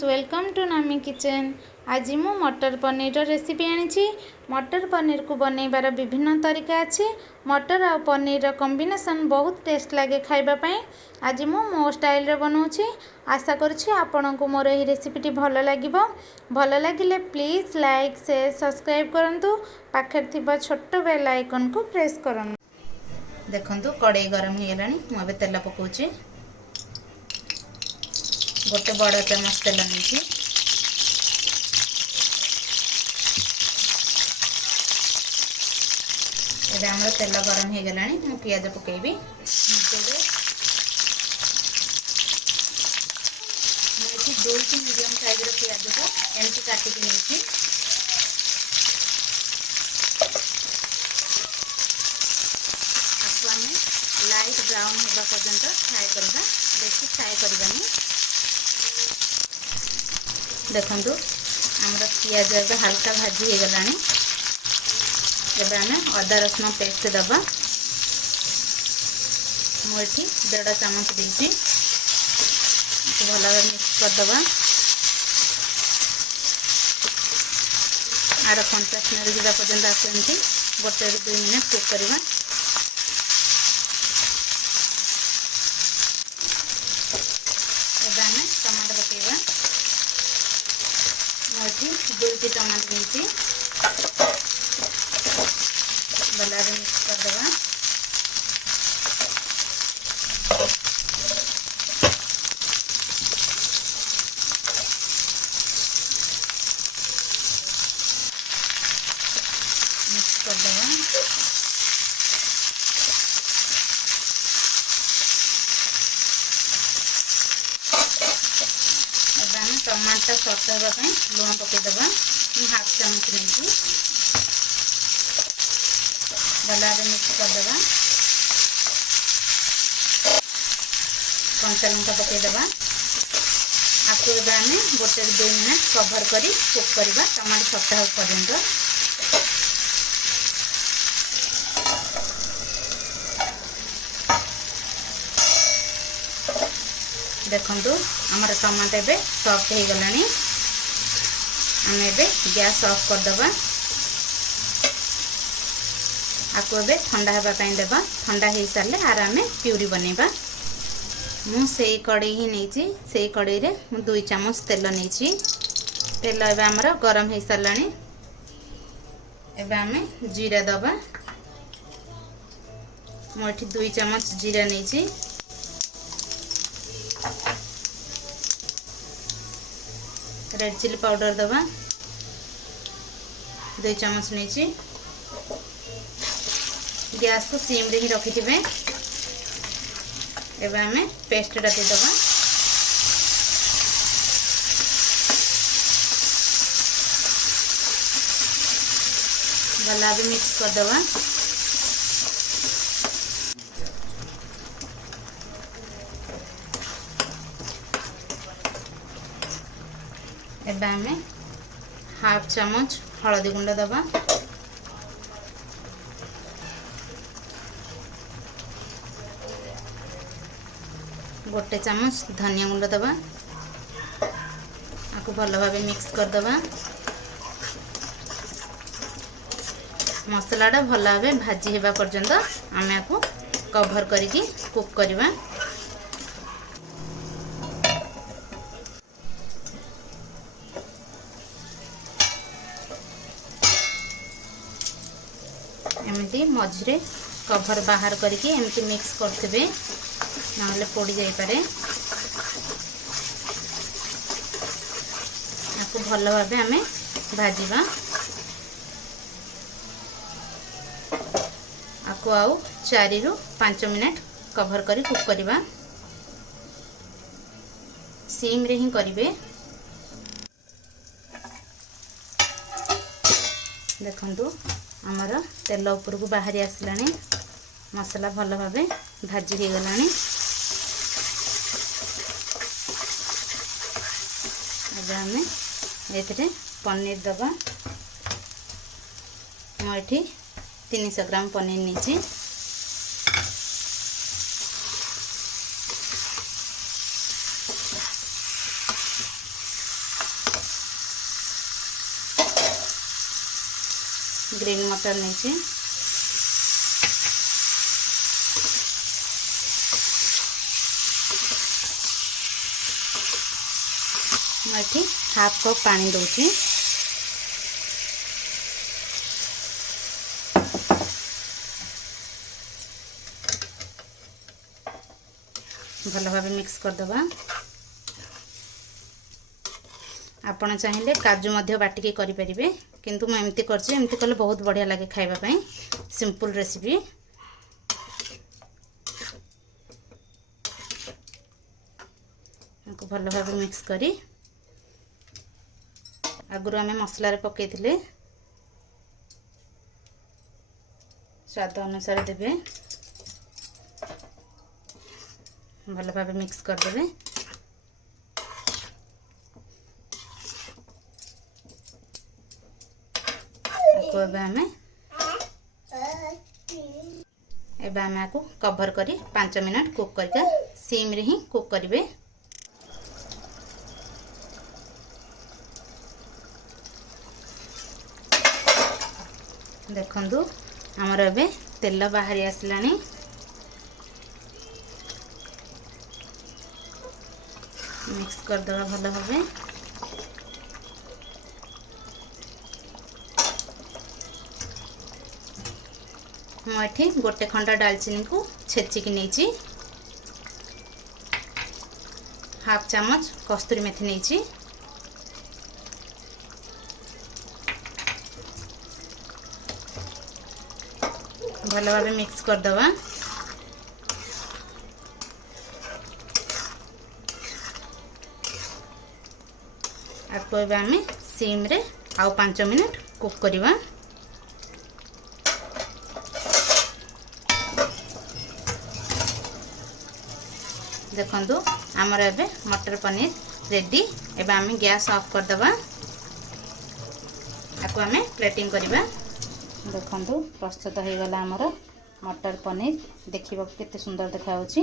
Friends welcome to नामी kitchen. आज मु मटर पनीर रेसिपी आनी। मटर पनीर को बनैबार विभिन्न तरीका अच्छी। मटर आ पनीर कॉम्बिनेशन बहुत टेस्ट लगे खाइबापी। आज मु मो स्टाइल रे बनाऊँगी। आशा करुँची आपण को मोर यह रेसिपीटी भल लगे। भल लगे प्लीज लाइक शेयर सब्सक्राइब करूँ। पाखे थी छोट बेल आइकन को प्रेस करूँ। देखो कड़ाई गरम हो गलानी। मुझे तेल पकाउची। गोटे बड़ चामच तेल नहीं आम तेल गरम हो गलानी। मु पियाज पकेबी। मुझे दुई मीडियम साइज पियाज को एमती काटिकी नहीं आम लाइट ब्राउन होगा पर्यंत फ्राए करवा। बेसी फ्राए करवानी। देखु आमर पियाज ए हल्का भाजी हो गलानी। एबे आम अदा रसुण पेस्ट दबा। मुझे 1.5 चामच देती भल भाव मिक्स करदे। आर कंचा स्मेल जावा पर्यंत आसमती 1 ରୁ 2 मिनट कुक करवा। एबे आम टमाटो पकेवा। मुझे 2 टमाटो नहीं भल मिक्स करदे। मिक्स करदे। टमाटर सॉफ्ट होगापी लुण पकईदे। 1/2 चामच नहीं भल भाव मिक्स करदे। कंचा लंका पकईदे। आपको एवं आम 1 ରୁ 2 मिनट कभर कर कुक करवा टमाटो सॉफ्ट होगा पर्यंत। देखु आमर टमाटो ए सॉफ्ट हो गलानी। आम ए गैस ऑफ करदे। आपको ए ठंडा होगापी देवा। ठंडा हो सारे आराम प्यूरी बनैबा। मुझे कड़े ही नहीं से कड़े रे 2 चामच तेल नहीं। तेल ए आमर गरम हो सारा। एबे आम जीरा दबा। मुझे 2 चामच जीरा नहीं। रेड चिली पाउडर दबा 2 चामच नहीं। गैस को सिम रे ही रखी थे। एबे आम पेस्ट दे दबा। भल भाव मिक्स करदे। एबे आम 1/2 चामच हलदी गुंड दबा। 1 चामच धनिया गुंड दबा। आपको भल भाव मिक्स करदे। मसलाटा भल भाव भाजी होगा पर्यंत आम आपको कभर करके कुक करवा। एमती मझे कभर बाहर करके एमती मिक्स करते ना पोड़ी जापे। आपको भल भाव आम भाजवा। आपको आउ 4 ରୁ 5 मिनट कभर कर कुक करवा। सिम रे ही करेंगे। देखु आमर तेल ऊपर को बाहरी आसला। मसला भल भाव भाजी हो गला। आम ये पनीर दबा। मुझे 300 ग्राम पनीर नहीं। ग्रीन मटर नहीं मुझे हाफ कप पानी दूची भल भाव मिक्स करदबा। आपण चाहिए काजू मध्य बाटिकी करि परिबे किंतु मैं एमती करछि एमती कले बहुत बढ़िया लगे खाइबा पई सिंपल रेसिपी। को भल भाव मिक्स करी आगुरु आमे मसला रे पकेइथिले स्वाद अनुसार देबे भल भाव मिक्स कर देबे। एबे आमे को कवर करी 5 मिनट कुक करके सिम रे ही कुक करिवे। देखंदु हमर एबे तेल बाहरी आसलानी मिक्स कर दबा भल भाबे। मुझे गोटे खंड डालचीनी को छेचिकी नहीं हाफ चामच कस्तूरी मेथी नहीं भल भाव मिक्स कर दबा। आपको एबे आमे सिम रे आउ 5 मिनट कुक करवा। देखंतु हमर एबे मटर पनीर रेडी। एबे आमे गैस ऑफ कर दबा आको आमे प्लेटिंग करबा। देखंतु प्रस्तुत हो गला हमर मटर पनीर देखिबा केते सुंदर देखा होची।